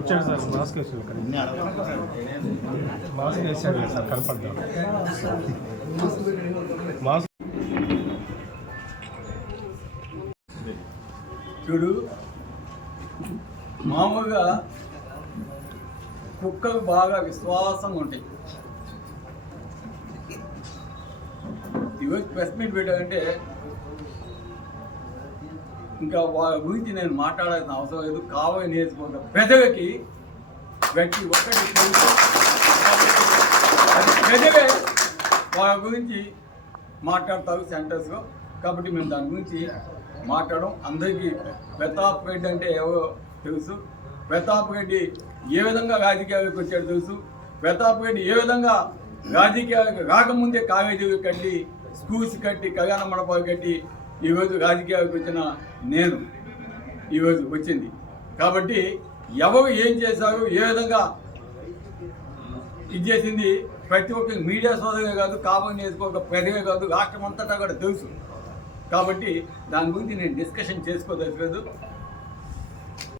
వచ్చాడు sir mask వేసాడు mask వేసాడు సార్ కనపడ్డా మాస్క్ చూడు మామూలుగా కుక్కలు బాగా విశ్వాసంగా ఉంటాయి. ఈరోజు ప్రెస్ మీట్ పెట్టాలంటే ఇంకా వాళ్ళ గురించి నేను మాట్లాడాల్సిన అవసరం లేదు. కావాలి నేర్చుకుంటా పెదవికి వ్యక్తి ఒక్కటి పెదవే వాళ్ళ గురించి మాట్లాడతారు సెంటర్స్లో. కాబట్టి మేము దాని గురించి మాట్లాడడం అందరికీ. ప్రతాప్ రెడ్డి అంటే ఎవరో తెలుసు, ప్రతాప్ రెడ్డి ఏ విధంగా రాజకీయాలకు వచ్చాడో తెలుసు, ప్రతాప్ రెడ్డి ఏ విధంగా రాజకీయాలకు రాకముందే కాలేజీలు కట్టి, స్కూల్స్ కట్టి, కళ్యాణ మండపాలు కట్టి ఈరోజు రాజకీయాలకు వచ్చిన నేను ఈరోజు వచ్చింది. కాబట్టి ఎవరు ఏం చేశారు, ఏ విధంగా ఇది చేసింది ప్రతి ఒక్క మీడియా సోదరులే కాదు, కామన్ చేసుకోక ప్రజలే కాదు, రాష్ట్రం అంతటా కూడా తెలుసు. కాబట్టి దాని గురించి నేను డిస్కషన్ చేసుకోదలేదు.